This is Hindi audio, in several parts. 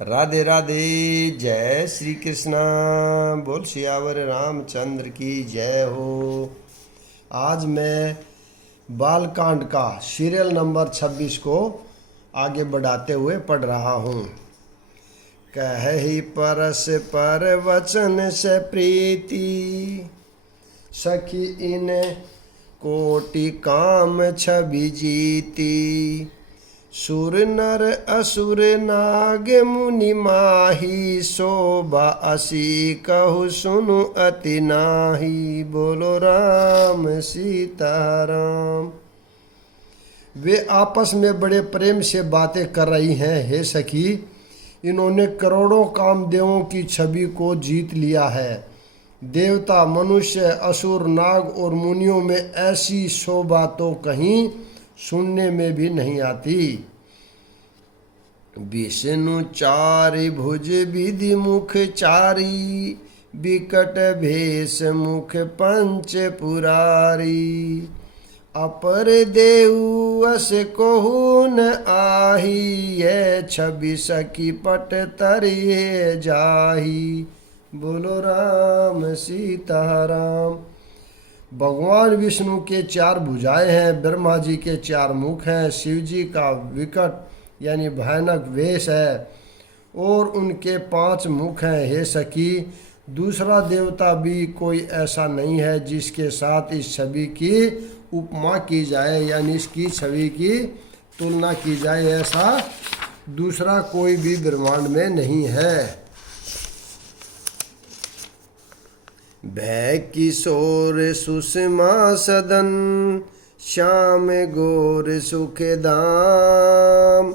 राधे राधे। जय श्री कृष्णा। बोल सियावर रामचंद्र की जय हो। आज मैं बालकांड का सीरियल नंबर 26 को आगे बढ़ाते हुए पढ़ रहा हूँ। कहि परस पर वचन से प्रीति, सखी इन कोटि काम छवि जीती। सुर नर असुर नाग मुनि माही, शोभा असी कहु सुनु अति नाही। बोलो राम सीताराम। वे आपस में बड़े प्रेम से बातें कर रही हैं। हे सखी, इन्होंने करोड़ों कामदेवों की छवि को जीत लिया है। देवता, मनुष्य, असुर, नाग और मुनियों में ऐसी शोभा तो कहीं सुनने में भी नहीं आती। विष्णु चारि भुज विधि मुख चारी, विकट भेष मुख पंच पुरारी। अपर देव अस कोहु न आही, ये छवि सखी पट तरिए जाही। बोलो राम सीताराम। भगवान विष्णु के 4 भुजाएं हैं, ब्रह्मा जी के 4 मुख हैं, शिव जी का विकट यानी भयानक वेश है और उनके 5 मुख हैं। हे सखी, दूसरा देवता भी कोई ऐसा नहीं है जिसके साथ इस छवि की उपमा की जाए, यानी इसकी छवि की तुलना की जाए। ऐसा दूसरा कोई भी ब्रह्मांड में नहीं है। भय किशोर सुषमा सदन, श्याम गोर सुख दाम।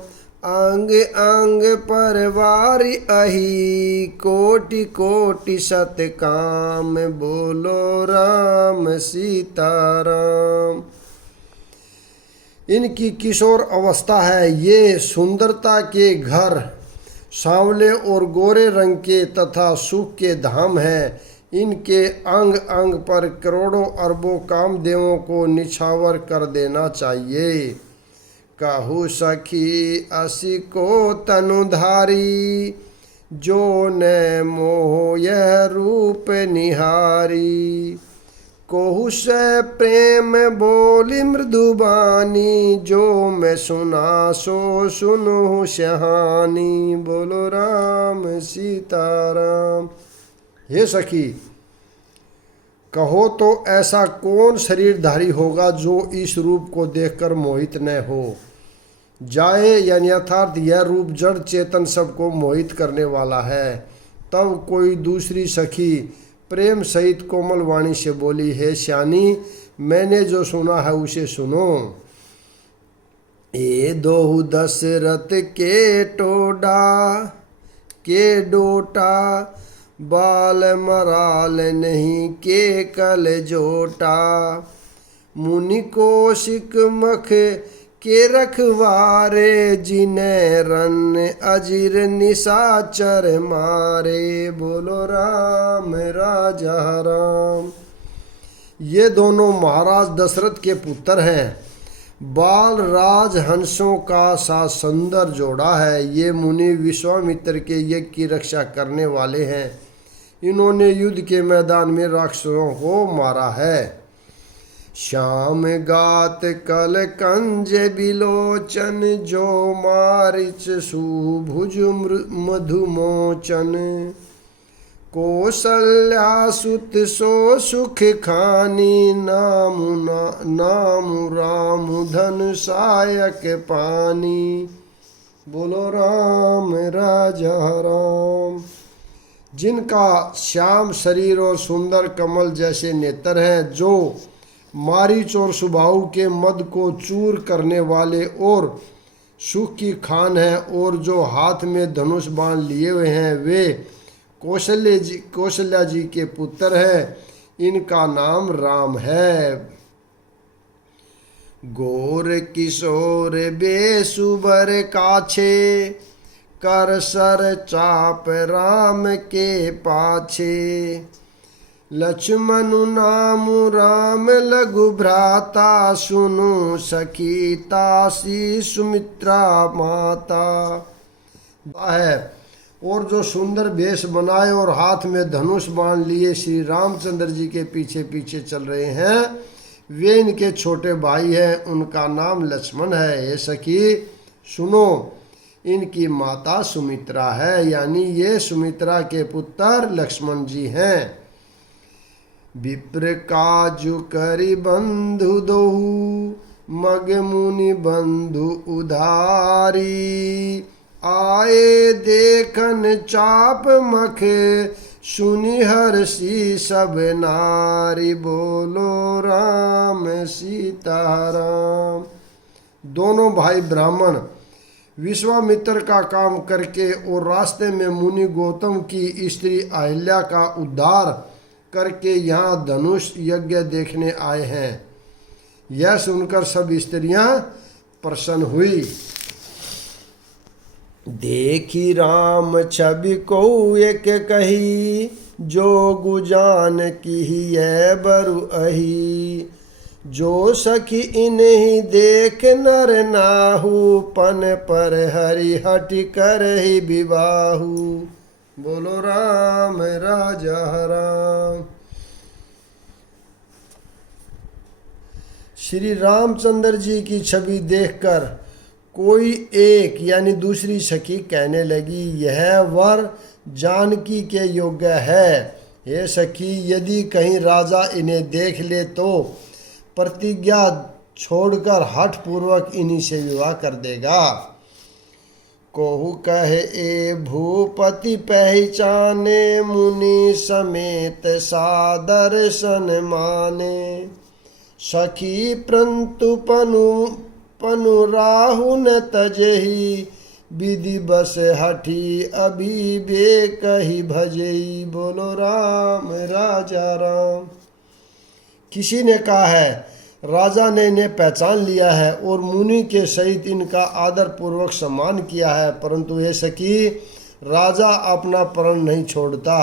अंग अंग परवारी अही, कोटि कोटि सत काम। बोलो राम सीताराम। इनकी किशोर अवस्था है। ये सुंदरता के घर, सांवले और गोरे रंग के तथा सुख के धाम है। इनके अंग अंग पर करोड़ों अरबों कामदेवों को निछावर कर देना चाहिए। कहु सखी असी को तनुधारी, जो न मोह यह रूप निहारी। कोहु से प्रेम बोली मृदुबानी, जो मैं सुना सो सुनु सहानी। बोलो राम सीताराम। हे सखी, कहो तो ऐसा कौन शरीरधारी होगा जो इस रूप को देखकर मोहित न हो जाए, यानी अर्थात यह रूप जड़ चेतन सबको मोहित करने वाला है। तब कोई दूसरी सखी प्रेम सहित कोमल वाणी से बोली, हे श्यानी, मैंने जो सुना है उसे सुनो। ए दोहु दशरथ के टोडा के डोटा, बाल मराल नहीं के कल जोटा। मुनि कौशिक मख के रखवारे, जिन्हें रन अजीर निशाचर मारे। बोलो राम राजा राम। ये दोनों महाराज दशरथ के पुत्र हैं। बाल राज हंसों का सा सुंदर जोड़ा है। ये मुनि विश्वामित्र के यज्ञ की रक्षा करने वाले हैं। इन्होंने युद्ध के मैदान में राक्षसों को मारा है। श्याम गात कल कंज बिलोचन, जो मारिच सुभुज मधुमोचन। कौशल्या सुत सो सुख खानी, नाम राम धन सायक पानी। बोलो राम राजा राम। जिनका श्याम शरीर और सुंदर कमल जैसे नेत्र हैं, जो मारीच और सुबाहु के मद को चूर करने वाले और सुख की खान है, और जो हाथ में धनुष बाण लिए हुए हैं, वे कौशल्या जी के पुत्र हैं। इनका नाम राम है। गोर किशोर बेसुबर काछे, कर सर चाप राम के पाछे। लक्ष्मणु नाम राम लघु भ्राता, सुनु सखी तासी सुमित्रा माता। है और जो सुंदर वेश बनाए और हाथ में धनुष बाण लिए श्री रामचंद्र जी के पीछे पीछे चल रहे हैं, वे इनके छोटे भाई हैं। उनका नाम लक्ष्मण है। हे सखी सुनो, इनकी माता सुमित्रा है, यानी ये सुमित्रा के पुत्र लक्ष्मण जी हैं। विप्र काजु करि बंधु दोहु, मग मुनि बंधु उधारी। आए देखन चाप मख, सुनि हर्षि सब नारी। बोलो राम सीताराम। दोनों भाई ब्राह्मण विश्वामित्र का काम करके और रास्ते में मुनि गौतम की स्त्री अहिल्या का उद्धार करके यहाँ धनुष यज्ञ देखने आए हैं। यह सुनकर सब स्त्रियां प्रसन्न हुई। देखी राम छवि को एक कही, जो गुजान की है बरु अही। जो सखी इन्हीं देख नर नाहु, पन पर हरि हट कर ही विवाहु। बोलो राम राजा राम। श्री रामचंद्र जी की छवि देखकर कोई एक यानी दूसरी सखी कहने लगी, यह वर जानकी के योग्य है। हे सखी, यदि कहीं राजा इन्हें देख ले तो प्रतिज्ञा छोड़कर हठ पूर्वक इन्हीं से विवाह कर देगा। कोहु कहे ए भूपति पहचाने, मुनि समेत सादर सन माने। सखी परंतु पनु राहु न तजही, विधि बस हठी अभी बे कही भजई। बोलो राम राजा राम। किसी ने कहा है, राजा ने इन्हें पहचान लिया है और मुनि के सहित इनका आदर पूर्वक सम्मान किया है, परंतु ये सखी राजा अपना प्रण नहीं छोड़ता।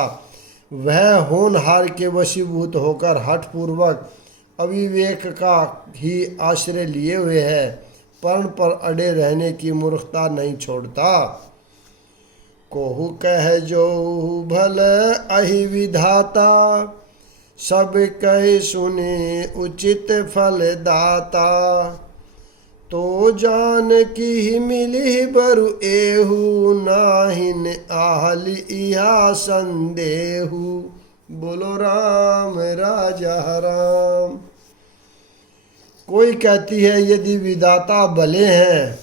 वह होनहार के वशीभूत होकर हठ पूर्वक अविवेक का ही आश्रय लिए हुए है, प्रण पर अड़े रहने की मूर्खता नहीं छोड़ता। कोहु कह जो भल अहि विधाता, सब कह सुने उचित फल दाता। तो जान की मिली बरु एहू, नाहिन आहली इहा संदेहू। बोलो राम राजा राम। कोई कहती है, यदि विधाता भले हैं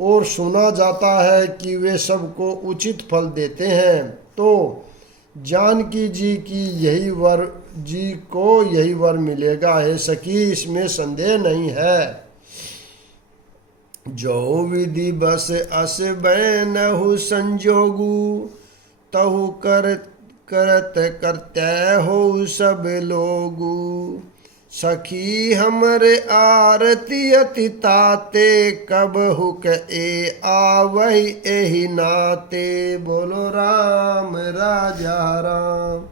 और सुना जाता है कि वे सबको उचित फल देते हैं, तो जानकी जी की यही वर मिलेगा। है सखी, इसमें संदेह नहीं है। जो विधि बस अस बैनहु संजोगु, तहु करत करते हो सब लोगु। सखी हमरे आरती अति ताते, कब हुक ए आवही एहि नाते। बोलो राम राजा राम।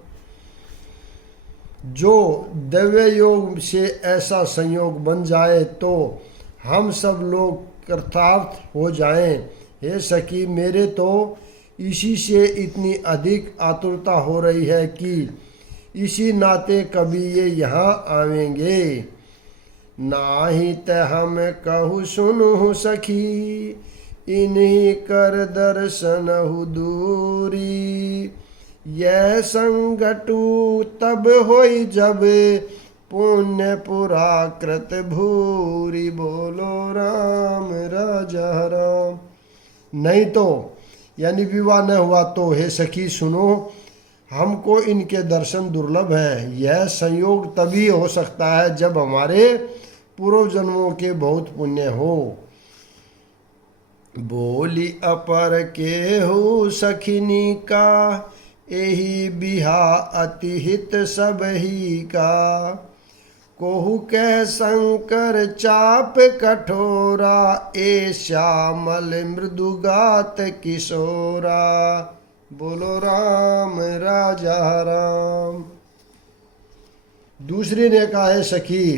जो दिव्य योग से ऐसा संयोग बन जाए तो हम सब लोग कृतार्थ हो जाएं। हे सखी, मेरे तो इसी से इतनी अधिक आतुरता हो रही है कि इसी नाते कभी ये यहाँ आवेंगे। नाही त हम कहु सुनु सखी, इन्हीं कर दर्शनहु दूरी। यह संगटु तब होई जब, पुण्य पुराकृत भूरी। बोलो राम राजा राम। नहीं तो यानी विवाह न हुआ तो हे सखी सुनो, हमको इनके दर्शन दुर्लभ हैं। यह संयोग तभी हो सकता है जब हमारे पूर्व जन्मों के बहुत पुण्य हो। बोली अपर के हो सखिनी का, एही बिहा अति हित सब ही का। कोहु कह शंकर चाप कठोरा, ए श्यामल मृदुगात किशोरा। बोलो राम राजा राम। दूसरी ने कहा, है सखी,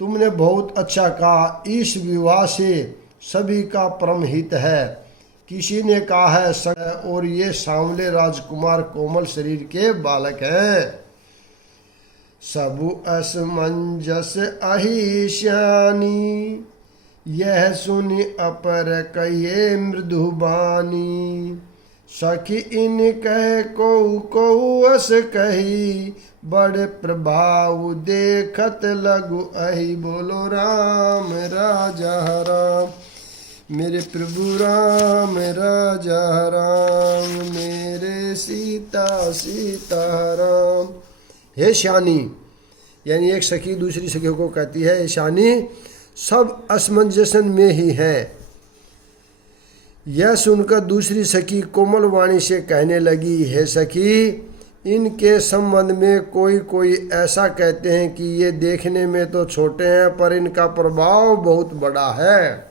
तुमने बहुत अच्छा कहा। इस विवाह से सभी का परम हित है। किसी ने कहा है और ये सांवले राजकुमार कोमल शरीर के बालक हैं। सबु असमंजस अहि श्यानी, यह सुनि अपर कहिए मृदुबानी। सखी इन कह को अस कही, बड़ प्रभाव देखत लगु अहि। बोलो राम राजा राम, मेरे प्रभु राम राजा राम, मेरे सीता सीता राम। हे श्यानी, यानी एक सखी दूसरी सखी को कहती है, हे श्यानी सब असमंजसन में ही है। यह सुनकर दूसरी सखी कोमल वाणी से कहने लगी, हे सखी इनके संबंध में कोई ऐसा कहते हैं कि ये देखने में तो छोटे हैं पर इनका प्रभाव बहुत बड़ा है।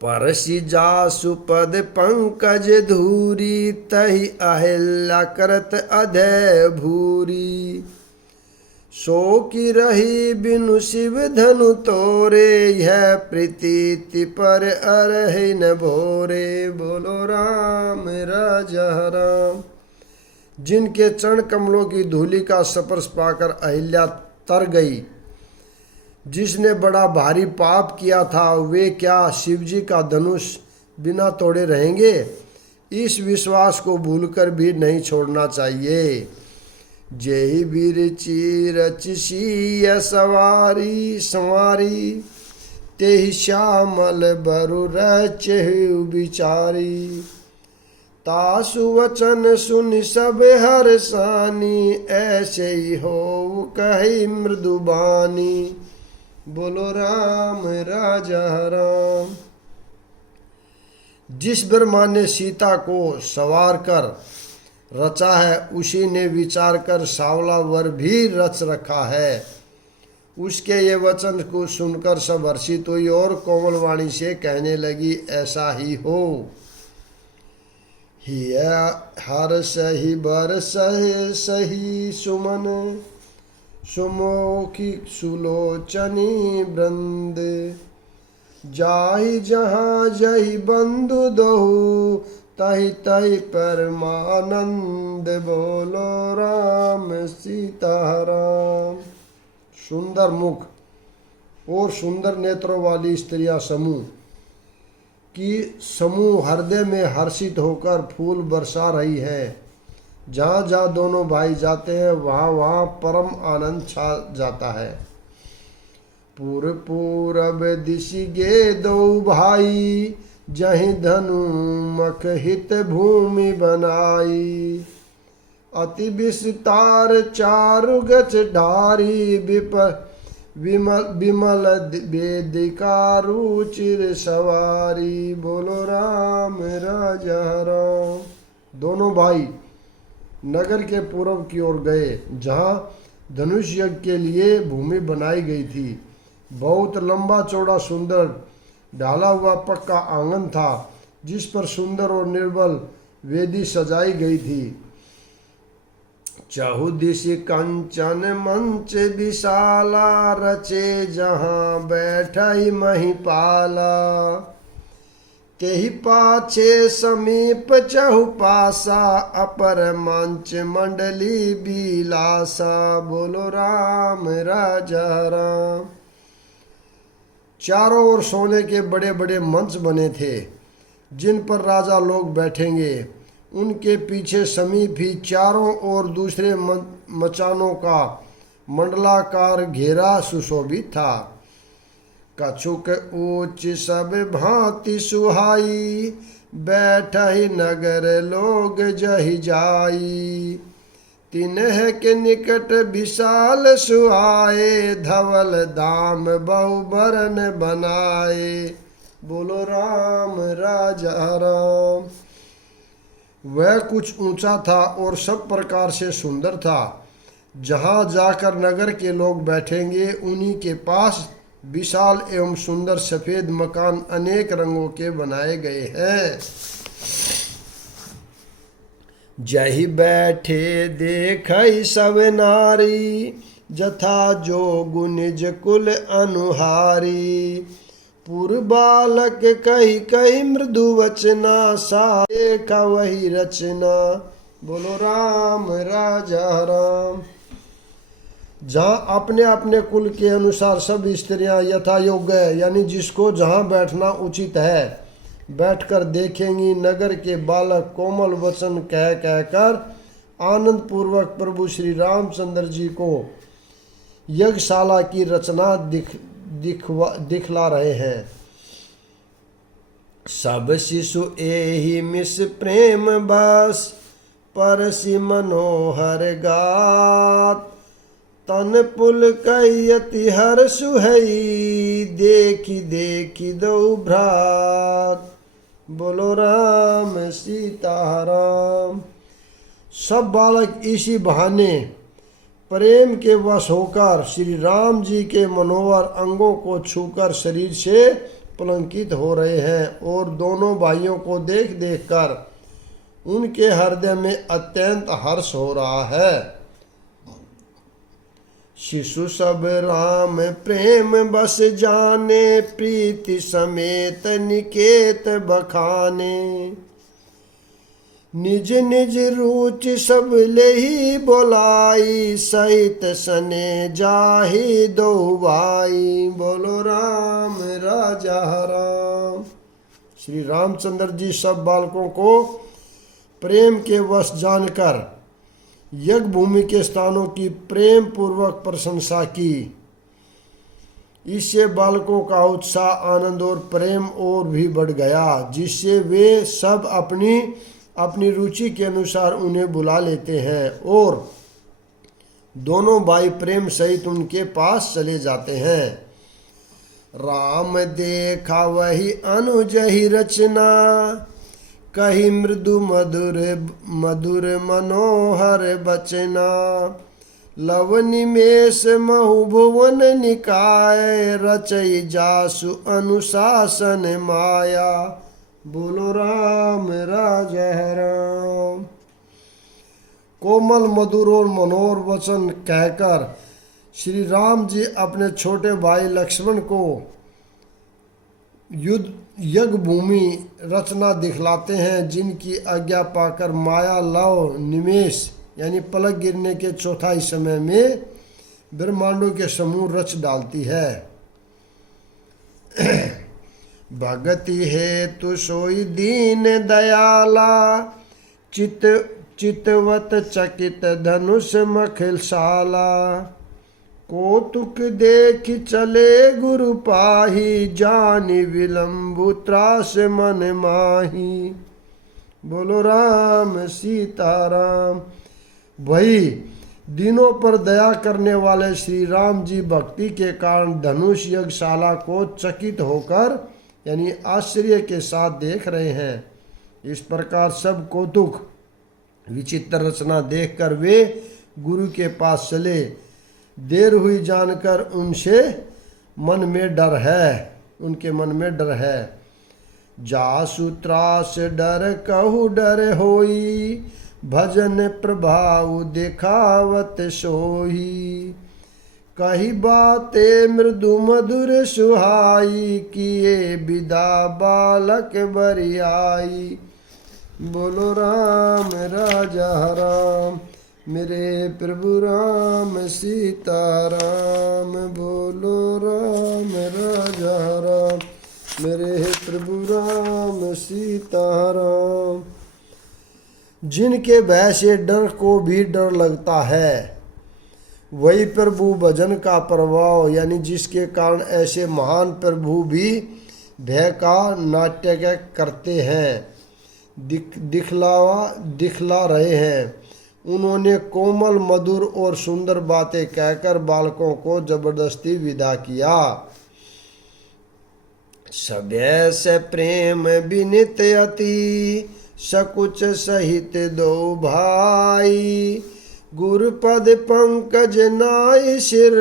परसि जासु पद पंकज धूरी, तहि अहिल्या करत अधय भूरी। सो की रही बिनु शिव धनु तोरे, यह प्रीति पर अरहि न भोरे। बोलो राम राजा राम। जिनके चरण कमलों की धूलि का स्पर्श पाकर अहिल्या तर गई, जिसने बड़ा भारी पाप किया था, वे क्या शिवजी का धनुष बिना तोड़े रहेंगे? इस विश्वास को भूलकर भी नहीं छोड़ना चाहिए। जय वीर चिरचिय सवारी संवारी, तेहि श्यामल बरु रचहु बिचारी। तासु वचन सुनि सब हर्षानी, ऐसे ही हो कहि मृदुबानी। बोलो राम राजा राम। जिस ब्रह्मा ने सीता को सवार कर रचा है, उसी ने विचार कर सांवला वर भी रच रखा है। उसके ये वचन को सुनकर सब हर्षित हुई और कोमल वाणी से कहने लगी, ऐसा ही हो। हर सही बर सही सुमन, सुमोखी सुलोचनी वृंद। जाहि जहाँ जहि बंधु दहु, तहि तहि परमानंद। बोलो राम सीता राम। सुंदर मुख और सुंदर नेत्रों वाली स्त्रियां समूह हृदय में हर्षित होकर फूल बरसा रही है। जहाँ जहाँ दोनों भाई जाते हैं वहाँ वहाँ परम आनंद छा जाता है। पूरब दिशि गे दो भाई, जहि धनु मख हित भूमि बनाई। अति विस्तार चारु गच ढारी, विमल वेदिका रुचिर सवारी। बोलो राम राजा राम। दोनों भाई नगर के पूर्व की ओर गए, जहाँ धनुष यज्ञ के लिए भूमि बनाई गई थी। बहुत लंबा चौड़ा सुंदर ढाला हुआ पक्का आंगन था, जिस पर सुंदर और निर्बल वेदी सजाई गई थी। चहुदिशि कंचन मंच विशाला, रचे जहाँ बैठई महिपाला। तेहि पाछे समीप चहुपासा, अपर मंच मंडली बिलासा। बोलो राम राजा राम। चारों ओर सोने के बड़े बड़े मंच बने थे, जिन पर राजा लोग बैठेंगे। उनके पीछे समीप ही चारों ओर दूसरे मचानों का मंडलाकार घेरा सुशोभित था। कछुक ऊंच सब भांति सुहाई, बैठहि नगर लोग जहि जाई। तिन्ह के निकट विशाल सुहाए, धवल दाम बहु बरन बनाए। बोलो राम राजा राम। वह कुछ ऊंचा था और सब प्रकार से सुंदर था। जहाँ जाकर नगर के लोग बैठेंगे, उन्हीं के पास विशाल एवं सुंदर सफेद मकान अनेक रंगों के बनाए गए हैं। जहि बैठे देखई सब नारी, जथा जोगु निज कुल अनुहारी। पूर्व बालक कही कही मृदु वचना, सा देखा वही रचना। बोलो राम राजा राम। जहाँ अपने अपने कुल के अनुसार सब स्त्रियां यथा योग्य यानी जिसको जहाँ बैठना उचित है बैठकर देखेंगी। नगर के बालक कोमल वचन कह कहकर आनंद पूर्वक प्रभु श्री रामचंद्र जी को यज्ञशाला की रचना दिखला रहे हैं। सब शिशु एहि मिस प्रेम बस, परसि मनोहर गात। तन पुल कैयति हर सुहई, देखी देखी दो भ्रात। बोलो राम सीताराम। सब बालक इसी बहाने प्रेम के वश होकर श्री राम जी के मनोहर अंगों को छूकर शरीर से पुलंकित हो रहे हैं और दोनों भाइयों को देख देख कर उनके हृदय में अत्यंत हर्ष हो रहा है। शिशु सब राम प्रेम बस जाने, प्रीति समेत निकेत बखाने। निज निज रुचि सब लेहि बोलाई, सहित सने जाहि दो भाई। बोलो राम राजा राम। श्री रामचंद्र जी सब बालकों को प्रेम के वश जानकर यज्ञ भूमि के स्थानों की प्रेम पूर्वक प्रशंसा की। इससे बालकों का उत्साह, आनंद और प्रेम और भी बढ़ गया, जिससे वे सब अपनी अपनी रुचि के अनुसार उन्हें बुला लेते हैं और दोनों भाई प्रेम सहित उनके पास चले जाते हैं। राम देखा वही अनुज ही रचना, कही मृदु मधुर मधुर मनोहर बचना। लव निमेष महु भुवन निकाय, रचई जासु अनुशासन माया। बोलो राम राजा राम। कोमल मधुर और मनोहर वचन कहकर श्री राम जी अपने छोटे भाई लक्ष्मण को युद्ध यज्ञ भूमि रचना दिखलाते हैं, जिनकी आज्ञा पाकर माया लव निमेष यानी पलक गिरने के चौथाई समय में ब्रह्मांडों के समूह रच डालती है। भगति हेतु सोई दीन दयाला, चितवत चकित धनुष मखिलशाला। कौतुक देख चले गुरु पाही, जानि विलंबु त्रास मन माही। बोलो राम सीताराम। वही दिनों पर दया करने वाले श्री राम जी भक्ति के कारण धनुष यज्ञशाला को चकित होकर यानी आश्चर्य के साथ देख रहे हैं। इस प्रकार सब कौतुक विचित्र रचना देखकर वे गुरु के पास चले। देर हुई जानकर उनसे मन में डर है, उनके मन में डर है। जासु त्रास डर कहु डर होई, भजन प्रभाव दिखावत सोही। कही बातें मृदु मधुर सुहाई, किए विदा बालक बरियाई। बोलो राम राजा राम। मेरे प्रभु राम सीताराम। बोलो राम राजा राम। मेरे प्रभु राम सीताराम। जिनके भय से डर को भी डर लगता है, वही प्रभु भजन का प्रभाव यानी जिसके कारण ऐसे महान प्रभु भी भय का नाट्य करते हैं दिखला रहे हैं। उन्होंने कोमल मधुर और सुंदर बातें कहकर बालकों को जबरदस्ती विदा किया। सभ्य से प्रेम विनित अति, सकुच सहित दो भाई। गुरुपद पंकज नाय सिर,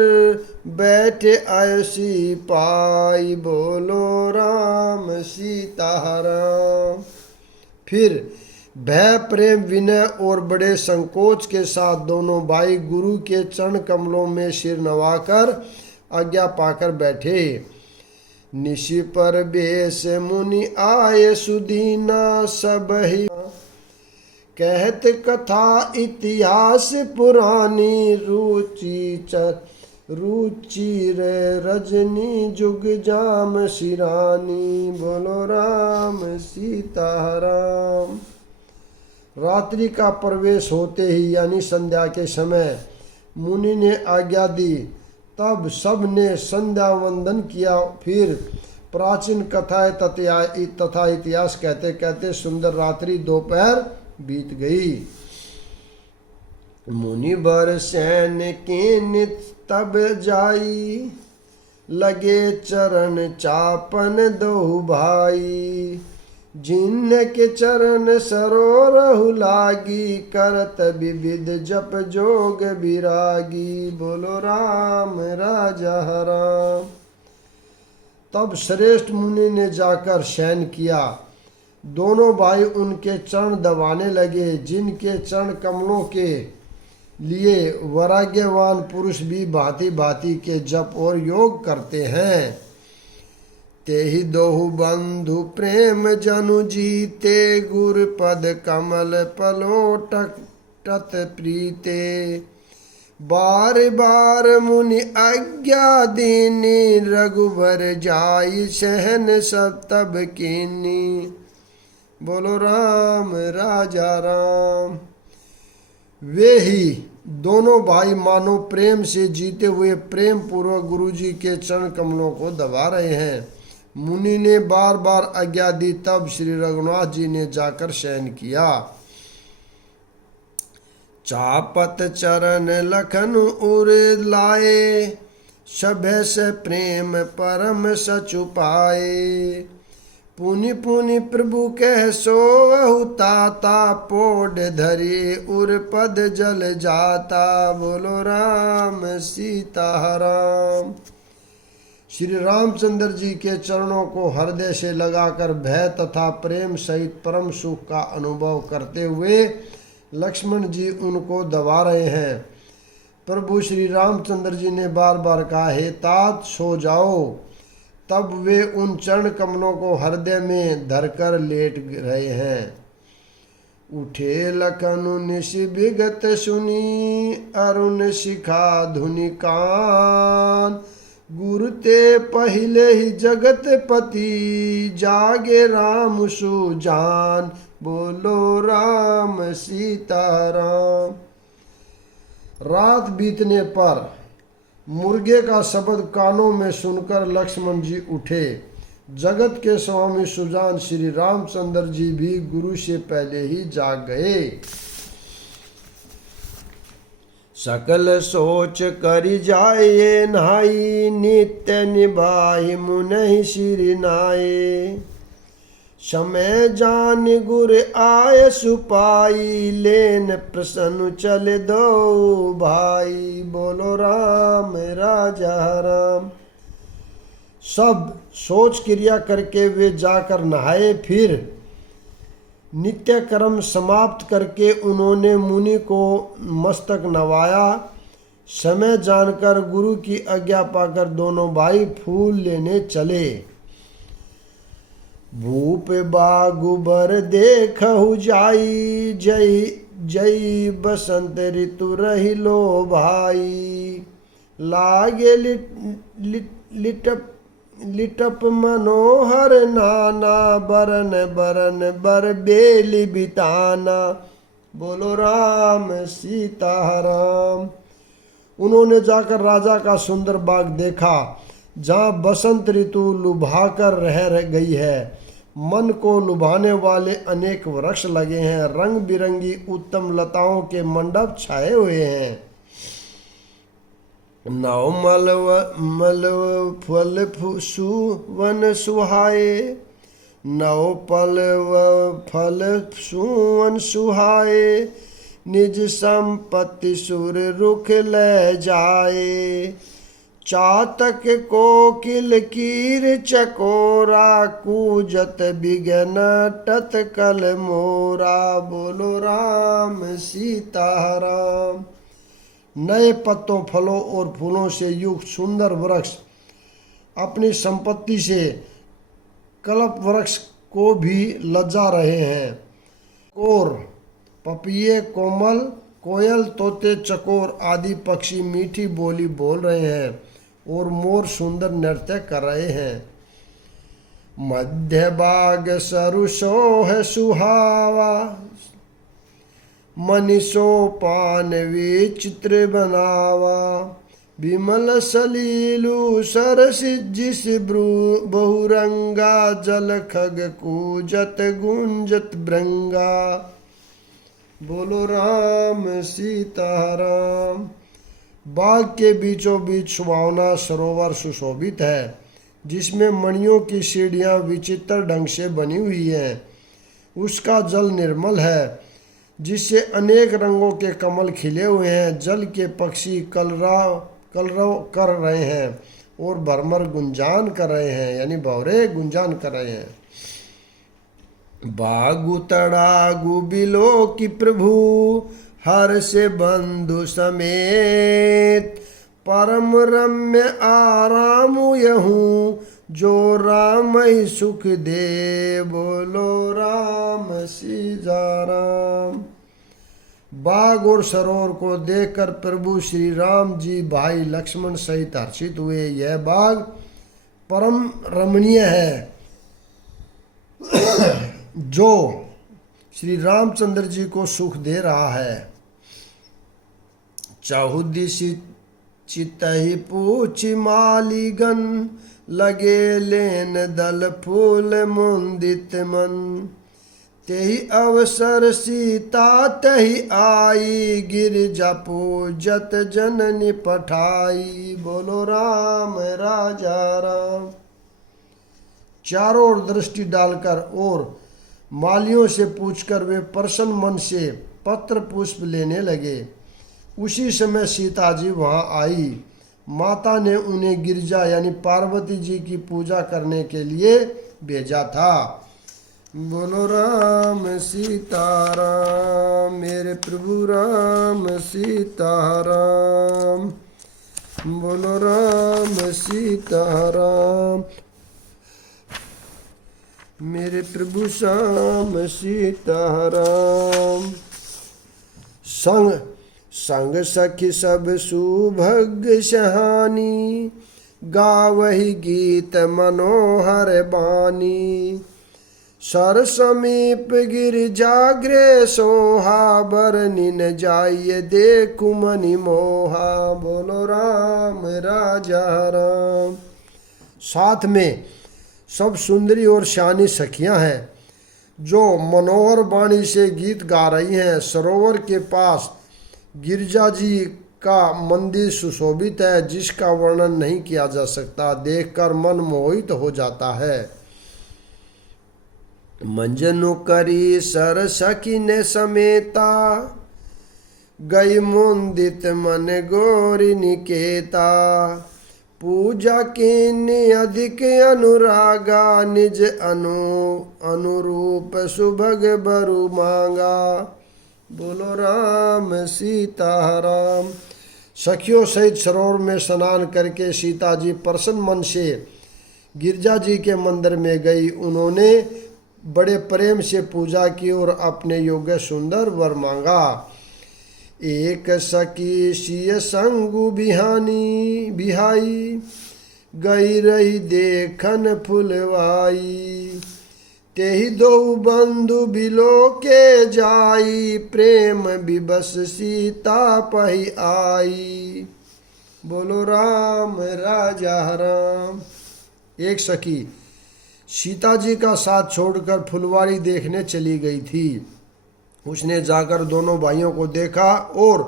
बैठे आयसी पाई। बोलो राम सीताराम। फिर भय प्रेम विनय और बड़े संकोच के साथ दोनों भाई गुरु के चरण कमलों में सिर नवाकर आज्ञा पाकर बैठे। निशि पर बेस मुनि आए सुदीना सबहि कहत कथा इतिहास पुरानी रुचिर रजनी जुग जाम शिरानी। बोलो राम सीताराम। रात्रि का प्रवेश होते ही यानी संध्या के समय मुनि ने आज्ञा दी। तब सब ने संध्या वंदन किया। फिर प्राचीन कथाएं तथा इतिहास कहते कहते सुंदर रात्रि दोपहर बीत गई। मुनि बर सैन के नित तब जाई लगे चरण चापन दो भाई। जिनके चरण सरोरहु लागी करत विविध जप जोग विरागी। बोलो राम राजा राम। तब श्रेष्ठ मुनि ने जाकर शयन किया। दोनों भाई उनके चरण दबाने लगे। जिनके चरण कमलों के लिए वैराग्यवान पुरुष भी भांति भांति के जप और योग करते हैं। तेहि दोहु बंधु प्रेम जनु जीते गुर पद कमल पलोटत प्रीते। बार बार मुनि आज्ञा दीनी रघुबर जाई सहन सब तब कीनी। बोलो राम राजा राम। वे ही दोनों भाई मानो प्रेम से जीते हुए प्रेम पूर्वक गुरु जी के चरण कमलों को दबा रहे हैं। मुनि ने बार बार आज्ञा दी। तब श्री रघुनाथ जी ने जाकर शयन किया। चापत चरण लखन उर लाए सभय से प्रेम परम सचु पाए। पुनि पुनि प्रभु कह सोहु ताता पोड धरे उर पद जल जाता। बोलो राम सीताराम। श्री रामचंद्र जी के चरणों को हृदय से लगाकर भय तथा प्रेम सहित परम सुख का अनुभव करते हुए लक्ष्मण जी उनको दबा रहे हैं। प्रभु श्री रामचंद्र जी ने बार बार कहा, हे तात सो जाओ। तब वे उन चरण कमलों को हृदय में धरकर लेट रहे हैं। उठे लखनु निश विगत सुनी अरुण शिखा धुनि कान। गुरु ते पहिले ही जगत पति जागे राम सुजान। बोलो राम सीताराम। रात बीतने पर मुर्गे का शब्द कानों में सुनकर लक्ष्मण जी उठे। जगत के स्वामी सुजान श्री रामचंद्र जी भी गुरु से पहले ही जाग गए। सकल सोच करि जाए नहाई नित्य निभाहि मुनहि सिर नाये। समय जान गुर आय सुपाई लेन प्रसन्न चल दो भाई। बोलो राम राजा राम। सब सोच क्रिया करके वे जाकर नहाए। फिर नित्य कर्म समाप्त करके उन्होंने मुनि को मस्तक नवाया। समय जानकर गुरु की आज्ञा पाकर दोनों भाई फूल लेने चले। भूप बागुबर देखहु जाई जय जय बसंत ऋतु रही लो भाई। लागे लिटप मनोहर नाना बरन बरन बर बेली बिताना। बोलो राम सीताराम। उन्होंने जाकर राजा का सुंदर बाग देखा जहाँ बसंत ऋतु लुभाकर रह गई है। मन को लुभाने वाले अनेक वृक्ष लगे हैं। रंग बिरंगी उत्तम लताओं के मंडप छाए हुए हैं। नौ मलव फल सुवन सुहाए। नौ पल फल सुवन सुहाए। निज संपत्ति सुर रुख ले जाए। चातक कोकिल कीर चकोरा कूजत बिगन टत कल मोरा। बोलो राम सीताराम। नए पत्तों फलों और फूलों से युक्त सुंदर वृक्ष अपनी संपत्ति से कल्प वृक्ष को भी लज्जा रहे हैं। और पपीहे, कोमल, कोयल, तोते, चकोर आदि पक्षी मीठी बोली बोल रहे हैं और मोर सुंदर नृत्य कर रहे हैं। मध्य बाग सरुसो है सुहावा, मनीषो पान विचित्र बनावा। विमल सलीलु सरसिज जिस बहुरंगा, जल खग कूजत गुंजत भृंगा। बोलो राम सीताराम। बाग के बीचों बीच सुहावना सरोवर सुशोभित है, जिसमें मणियों की सीढ़ियां विचित्र ढंग से बनी हुई हैं। उसका जल निर्मल है, जिससे अनेक रंगों के कमल खिले हुए हैं। जल के पक्षी कलरव कर रहे हैं और भरमर गुंजान कर रहे हैं, यानी भौरे गुंजान कर रहे हैं। बागु तड़ागु बिलो की प्रभु, हर से बंधु समेत। परम रम्य आराम यहूँ, जो राम ही सुख दे। बोलो राम सीताराम। बाग और सरोवर को देखकर प्रभु श्री राम जी भाई लक्ष्मण सहित हर्षित हुए। यह बाग परम रमणीय है, जो श्री रामचंद्र जी को सुख दे रहा है। चहुदिशि चितहि पूछि मालीगन, लगे लेन दल फूल मुंदित मन। तेहि अवसर सीता तहि आई, गिरिजा पूजत जननी पठाई। बोलो राम राजा राम। चारों ओर दृष्टि डालकर और मालियों से पूछकर वे प्रसन्न मन से पत्र पुष्प लेने लगे। उसी समय सीता जी वहाँ आई। माता ने उन्हें गिरिजा यानी पार्वती जी की पूजा करने के लिए भेजा था। बोलो राम सीताराम। मेरे प्रभु राम सीताराम। बोलो राम सीताराम। मेरे प्रभु श्याम सीताराम। संग संग सखी सब सुभग सहानी, गावहि गीत मनोहर बानी। सर समीप गिरिजाग्रे सोहा, बरनिन जाइए देखु मनि मोहा। बोलो राम राजा राम। साथ में सब सुंदरी और शानी सखियां हैं, जो मनोहर वाणी से गीत गा रही हैं। सरोवर के पास गिरिजा जी का मंदिर सुशोभित है, जिसका वर्णन नहीं किया जा सकता। देखकर मन मोहित हो जाता है। मंजनु करी सर सखी ने समेता, गई मुंदित मन गोरी निकेता। पूजा कीन्नी अधिक अनुरागा, निज अनुरूप सुभग बरु मांगा। बोलो राम सीताराम। सखियों सहित सरोवर में स्नान करके सीता जी प्रसन्न मन से गिरिजा जी के मंदिर में गई। उन्होंने बड़े प्रेम से पूजा की और अपने योग्य सुंदर वर मांगा। एक सखी सिय संगु बिहानी बिहाई, गई रही देखन फुलवाई। तेहि दो बंधु बिलो के जाई, प्रेम विबस सीता पही आई। बोलो राम राजा राम। एक सखी सीता जी का साथ छोड़कर फुलवारी देखने चली गई थी। उसने जाकर दोनों भाइयों को देखा और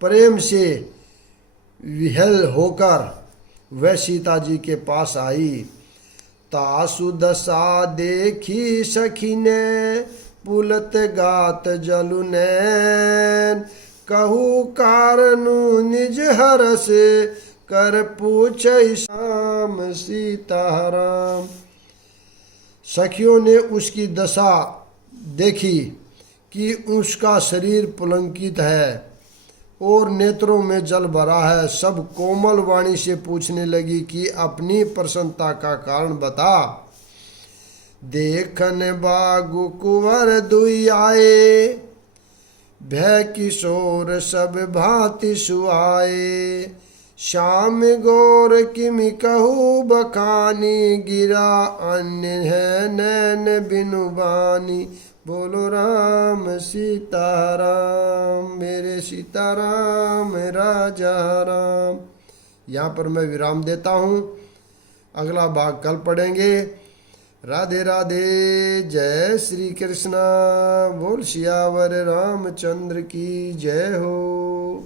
प्रेम से विह्वल होकर वह सीता जी के पास आई। तासु दशा देखी सखी ने, पुलत गात जलु नैन। कहू कारणु निज हरस, कर पूछै श्याम सीताराम। सखियों ने उसकी दशा देखी कि उसका शरीर पुलंकित है, और नेत्रों में जल भरा है। सब कोमल वाणी से पूछने लगी कि अपनी प्रसन्नता का कारण बता। देखन बागु कुंवर दुई आए, भय किशोर सब भांति सुआए। श्याम गौर किमि कहू बखानी, गिरा अन्य है नैन बिनु बानी। बोलो राम सीताराम, मेरे सीताराम राजा राम। यहाँ पर मैं विराम देता हूँ, अगला भाग कल पढ़ेंगे। राधे राधे, जय श्री कृष्णा। बोल सियावर रामचंद्र की जय हो।